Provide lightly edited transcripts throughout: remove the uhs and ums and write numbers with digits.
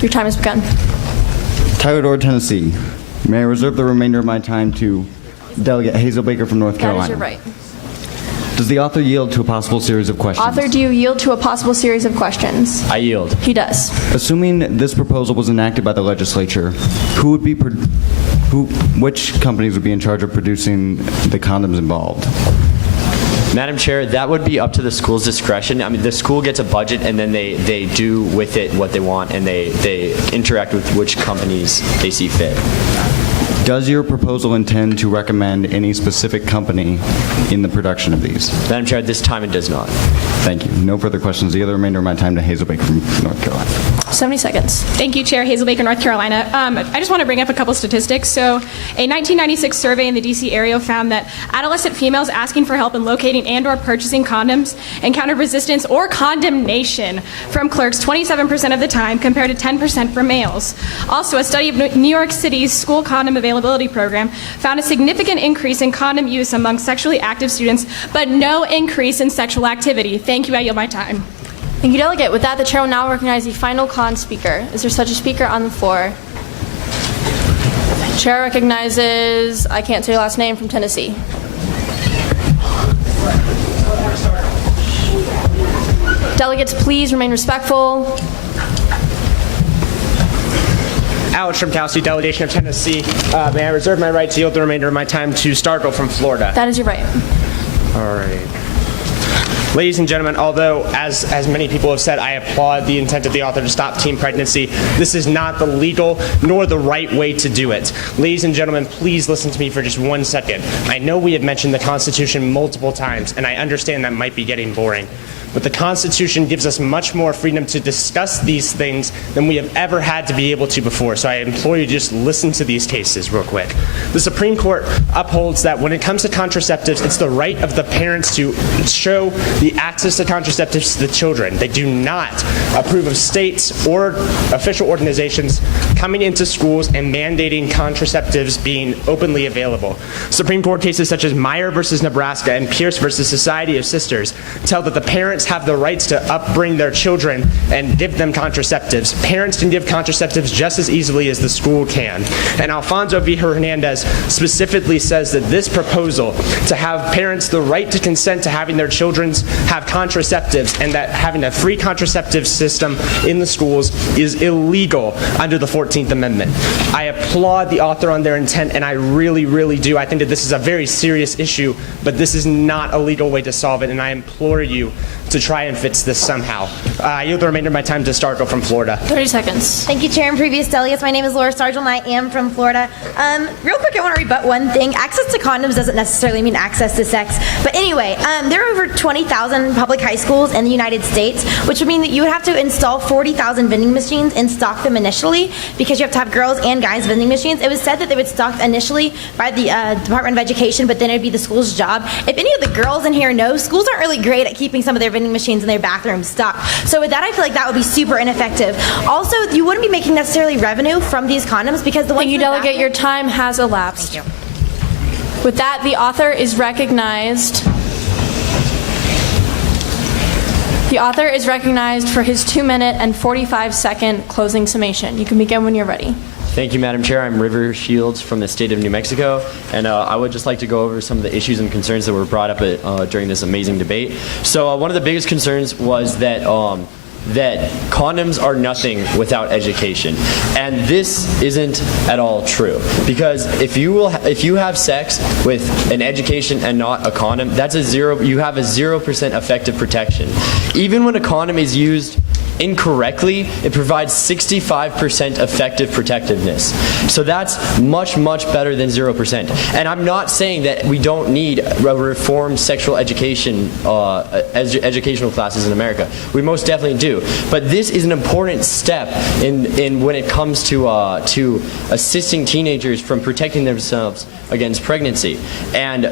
Your time has begun. Tyler Door, Tennessee. May I reserve the remainder of my time to Delegate Hazel Baker from North Carolina? That is your right. Does the author yield to a possible series of questions? Author, do you yield to a possible series of questions? I yield. He does. Assuming this proposal was enacted by the legislature, which companies would be in charge of producing the condoms involved? Madam Chair, that would be up to the school's discretion. I mean, the school gets a budget, and then they do with it what they want, and they interact with which companies they see fit. Does your proposal intend to recommend any specific company in the production of these? Madam Chair, at this time it does not. Thank you. No further questions. The other remainder of my time to Hazel Baker from North Carolina. 70 seconds. Thank you, Chair. Hazel Baker, North Carolina. I just want to bring up a couple statistics. So a 1996 survey in the D.C. area found that adolescent females asking for help in locating and or purchasing condoms encountered resistance or condemnation from clerks 27% of the time compared to 10% for males. Also, a study of New York City's school condom availability program found a significant increase in condom use among sexually active students, but no increase in sexual activity. Thank you. I yield my time. Thank you, Delegate. With that, the Chair will now recognize the final con speaker. Is there such a speaker on the floor? Chair recognizes, I can't say your last name, from Tennessee. Delegates, please remain respectful. Alex from Cal State Delegation of Tennessee. May I reserve my right to yield the remainder of my time to Starkville from Florida? That is your right. All right. Ladies and gentlemen, although, as many people have said, I applaud the intent of the author to stop teen pregnancy, this is not the legal nor the right way to do it. Ladies and gentlemen, please listen to me for just 1 second. I know we have mentioned the Constitution multiple times, and I understand that might be getting boring. But the Constitution gives us much more freedom to discuss these things than we have ever had to be able to before. So I implore you to just listen to these cases real quick. The Supreme Court upholds that when it comes to contraceptives, it's the right of the parents to show the access to contraceptives to the children. They do not approve of states or official organizations coming into schools and mandating contraceptives being openly available. Supreme Court cases such as Meyer versus Nebraska and Pierce versus Society of Sisters tell that the parents have the rights to upbring their children and give them contraceptives. Parents can give contraceptives just as easily as the school can. And Alfonso V. Hernandez specifically says that this proposal to have parents the right to consent to having their children have contraceptives and that having a free contraceptive system in the schools is illegal under the 14th Amendment. I applaud the author on their intent, and I really, really do. I think that this is a very serious issue, but this is not a legal way to solve it, and I implore you to try and fix this somehow. I yield the remainder of my time to Starkville from Florida. 30 seconds. Thank you, Chair and previous delegates. My name is Laura Sargent, and I am from Florida. Real quick, I want to rebut one thing. Access to condoms doesn't necessarily mean access to sex. But anyway, there are over 20,000 public high schools in the United States, which would mean that you would have to install 40,000 vending machines and stock them initially because you have to have girls and guys vending machines. It was said that they would stock initially by the Department of Education, but then it would be the school's job. If any of the girls in here know, schools aren't really great at keeping some of their vending machines in their bathrooms stocked. So with that, I feel like that would be super ineffective. Also, you wouldn't be making necessarily revenue from these condoms because the ones Thank you, Delegate. Your time has elapsed. Thank you. With that, the author is recognized. The author is recognized for his 2-minute and 45-second closing summation. You can begin when you're ready. Thank you, Madam Chair. I'm River Shields from the state of New Mexico, and I would just like to go over some of the issues and concerns that were brought up during this amazing debate. So one of the biggest concerns was that that condoms are nothing without education, and this isn't at all true. Because if you have sex with an education and not a condom, that's a zero. You have a 0% effective protection. Even when a condom is used incorrectly, it provides 65% effective protectiveness. So that's much, much better than 0%. And I'm not saying that we don't need a reformed sexual education, educational classes in America. We most definitely do. But this is an important step in when it comes to assisting teenagers from protecting themselves against pregnancy. And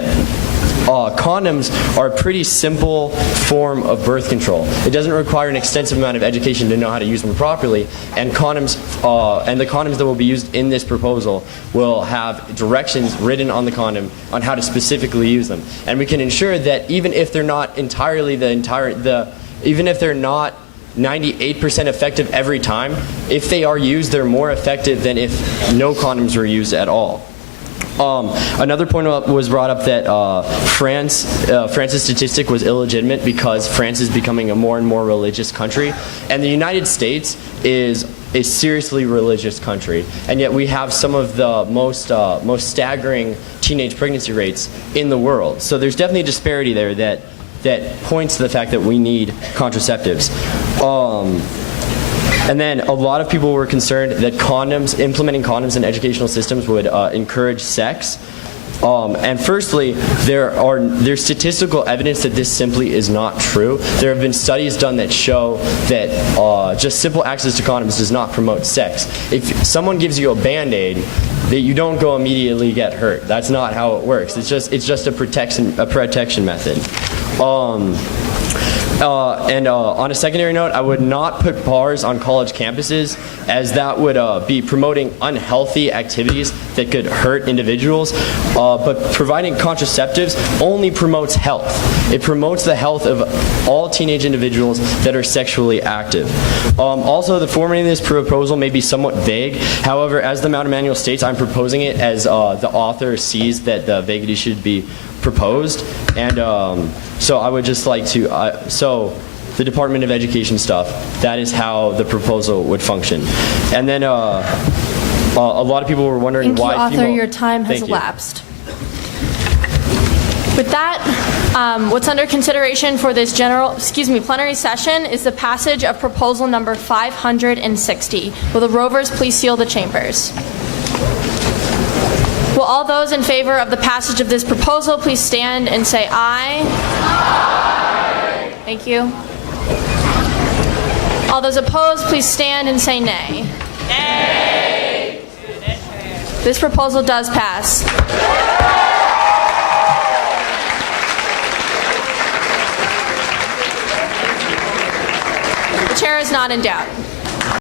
condoms are a pretty simple form of birth control. It doesn't require an extensive amount of education to know how to use them properly, and condoms, and the condoms that will be used in this proposal will have directions written on the condom on how to specifically use them. And we can ensure that even if they're not entirely even if they're not 98% effective every time. If they are used, they're more effective than if no condoms were used at all. Another point was brought up that France's statistic was illegitimate because France is becoming a more and more religious country, and the United States is a seriously religious country, and yet we have some of the most staggering teenage pregnancy rates in the world. So there's definitely a disparity there that points to the fact that we need contraceptives. And then a lot of people were concerned that implementing condoms in educational systems would encourage sex. And firstly, there's statistical evidence that this simply is not true. There have been studies done that show that just simple access to condoms does not promote sex. If someone gives you a Band-Aid, that you don't go immediately get hurt. That's not how it works. It's just a protection method. On a secondary note, I would not put bars on college campuses, as that would be promoting unhealthy activities that could hurt individuals. But providing contraceptives only promotes health. It promotes the health of all teenage individuals that are sexually active. Also, the formatting of this proposal may be somewhat vague. However, as the Mountain Manual states, I'm proposing it as the author sees that the vaguity should be proposed, and so I would just like to, so the Department of Education stuff, that is how the proposal would function. And then a lot of people were wondering Thank you, why author. Your time has elapsed. With that, what's under consideration for this plenary session is the passage of proposal number 560. Will the rovers please seal the chambers? Will all those in favor of the passage of this proposal please stand and say aye? Aye. Thank you. All those opposed, please stand and say nay. Nay. This proposal does pass. The chair is not in doubt.